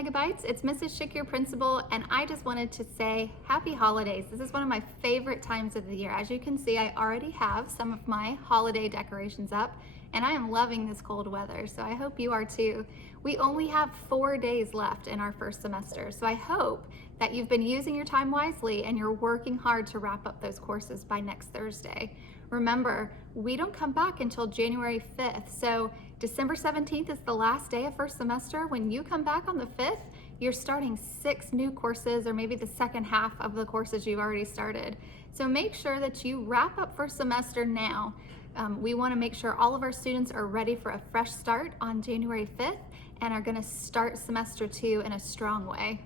Megabytes. It's Mrs. Schick, your principal, and I just wanted to say happy holidays. This is one of my favorite times of the year. As you can see, I already have some of my holiday decorations up, and I am loving this cold weather, so I hope you are too. We only have 4 days left in our first semester, so I hope that you've been using your time wisely and you're working hard to wrap up those courses by next Thursday. Remember, we don't come back until January 5th, so December 17th is the last day of first semester. When you come back on the 5th, you're starting 6 new courses, or maybe the second half of the courses you've already started. So make sure that you wrap up first semester now. We want to make sure all of our students are ready for a fresh start on January 5th and are going to start semester 2 in a strong way.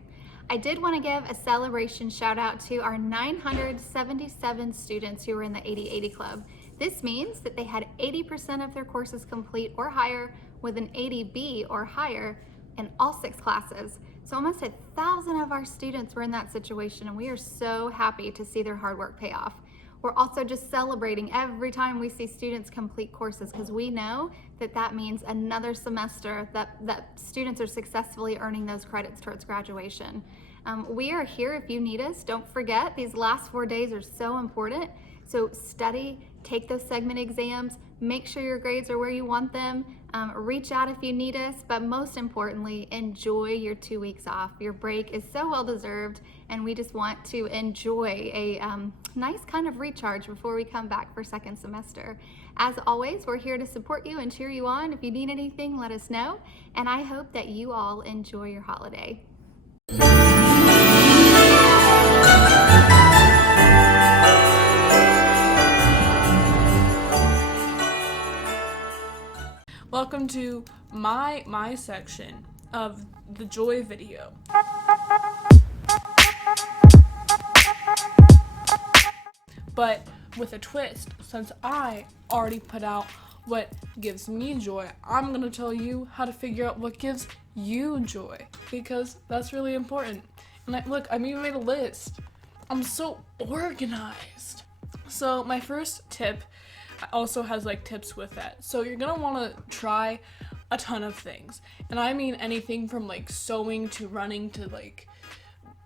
I did want to give a celebration shout out to our 977 students who were in the 80/80 Club. This means that they had 80% of their courses complete or higher with an 80B or higher in all 6 classes. So almost 1,000 of our students were in that situation, and we are so happy to see their hard work pay off. We're also just celebrating every time we see students complete courses, because we know that that means another semester that students are successfully earning those credits towards graduation. We are here if you need us. Don't forget, these last 4 days are so important. So study, take those segment exams, make sure your grades are where you want them, reach out if you need us, but most importantly, enjoy your 2 weeks off. Your break is so well deserved, and we just want to enjoy a nice kind of recharge before we come back for second semester. As always, we're here to support you and cheer you on. If you need anything, let us know, and I hope that you all enjoy your holiday. Welcome to my section of the Joy video. But with a twist, since I already put out what gives me joy, I'm gonna tell you how to figure out what gives you joy, because that's really important. And I even made a list. I'm so organized. So my first tip also has tips with that. So you're gonna want to try a ton of things, and I mean anything from sewing to running to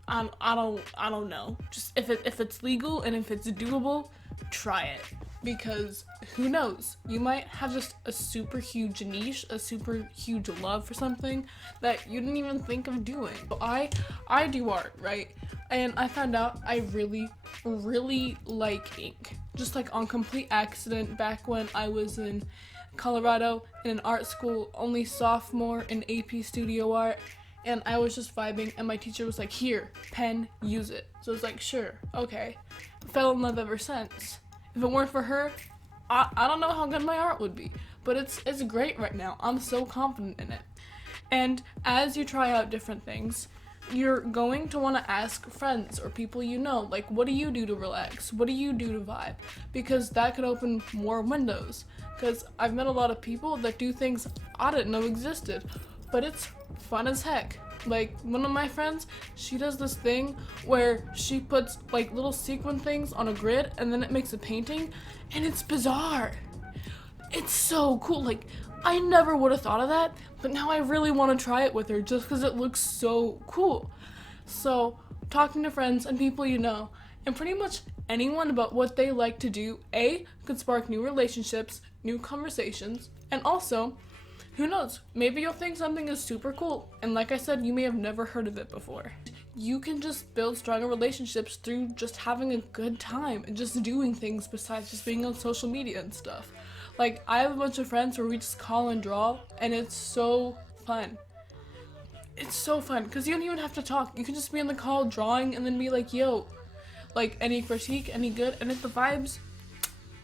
I don't know. Just if it's legal and if it's doable, try it, because who knows? You might have just a super huge niche, a super huge love for something that you didn't even think of doing. So I do art, right? And I found out I really like ink. Just on complete accident back when I was in Colorado in an art school, only sophomore in AP Studio Art, and I was just vibing, and my teacher was like, "Here, pen, use it." So I was like, sure, okay. Fell in love ever since. If it weren't for her, I don't know how good my art would be, but it's great right now. I'm so confident in it. And as you try out different things, you're going to want to ask friends or people you know, what do you do to relax? What do you do to vibe? Because that could open more windows. Because I've met a lot of people that do things I didn't know existed, but it's fun as heck. One of my friends, she does this thing where she puts little sequin things on a grid and then it makes a painting, and it's bizarre. It's so cool. I never would have thought of that, but now I really want to try it with her just because it looks so cool. So talking to friends and people you know, and pretty much anyone about what they like to do, could spark new relationships, new conversations, and also, who knows, maybe you'll think something is super cool, and like I said, you may have never heard of it before. You can just build stronger relationships through just having a good time and just doing things besides just being on social media and stuff. I have a bunch of friends where we just call and draw, and it's so fun. It's so fun, because you don't even have to talk. You can just be on the call drawing and then be like, yo, any critique, any good, and if the vibes,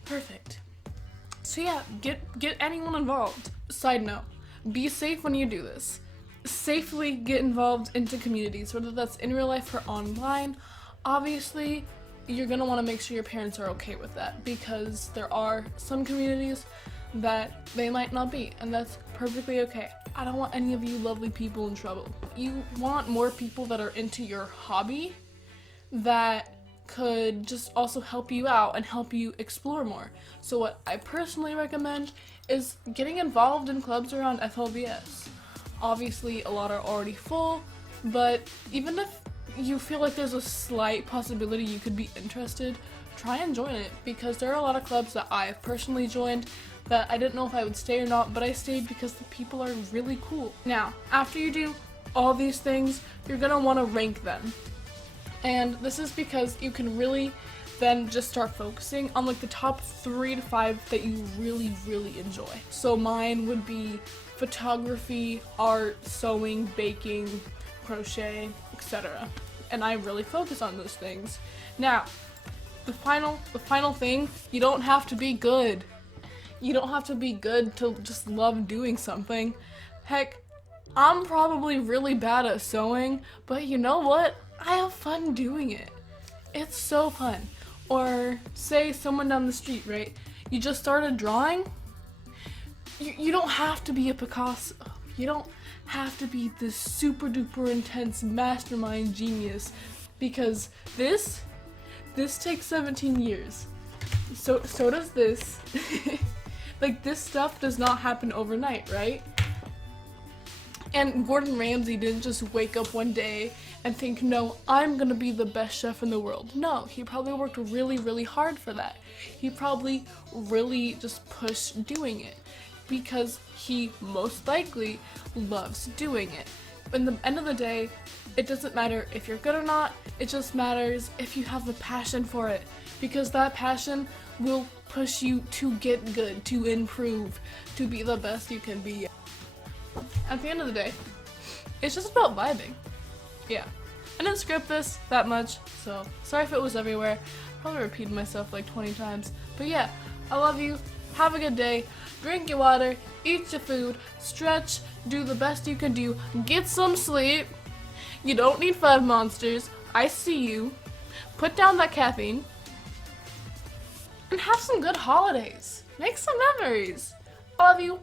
perfect. So yeah, get anyone involved. Side note, be safe when you do this. Safely get involved into communities, whether that's in real life or online. Obviously, you're gonna want to make sure your parents are okay with that, because there are some communities that they might not be, and that's perfectly okay. I don't want any of you lovely people in trouble. You want more people that are into your hobby that could just also help you out and help you explore more. So what I personally recommend is getting involved in clubs around FLVS. Obviously, a lot are already full, But even if you feel like there's a slight possibility you could be interested, try and join it, because there are a lot of clubs that I have personally joined that I didn't know if I would stay or not, but I stayed because the people are really cool. Now, after you do all these things, you're gonna want to rank them. And this is because you can really then just start focusing on like the top 3 to 5 that you really, really enjoy. So mine would be photography, art, sewing, baking, crochet, etc. And I really focus on those things. Now, the final thing, you don't have to be good. You don't have to be good to just love doing something. Heck, I'm probably really bad at sewing, but you know what? I have fun doing it. It's so fun. Or say someone down the street, right? You just started drawing. You don't have to be a Picasso. You don't have to be this super duper intense mastermind genius, because this takes 17 years. So does this. Like, this stuff does not happen overnight, right? And Gordon Ramsay didn't just wake up one day and think, no, I'm gonna be the best chef in the world. No, he probably worked really, really hard for that. He probably really just pushed doing it because he most likely loves doing it. In the end of the day, it doesn't matter if you're good or not, it just matters if you have the passion for it, because that passion will push you to get good, to improve, to be the best you can be. At the end of the day, it's just about vibing. Yeah. I didn't script this that much, so sorry if it was everywhere. Probably repeated myself like 20 times. But yeah, I love you. Have a good day. Drink your water, eat your food, stretch, do the best you can do, get some sleep. You don't need 5 monsters. I see you. Put down that caffeine. And have some good holidays. Make some memories. I love you.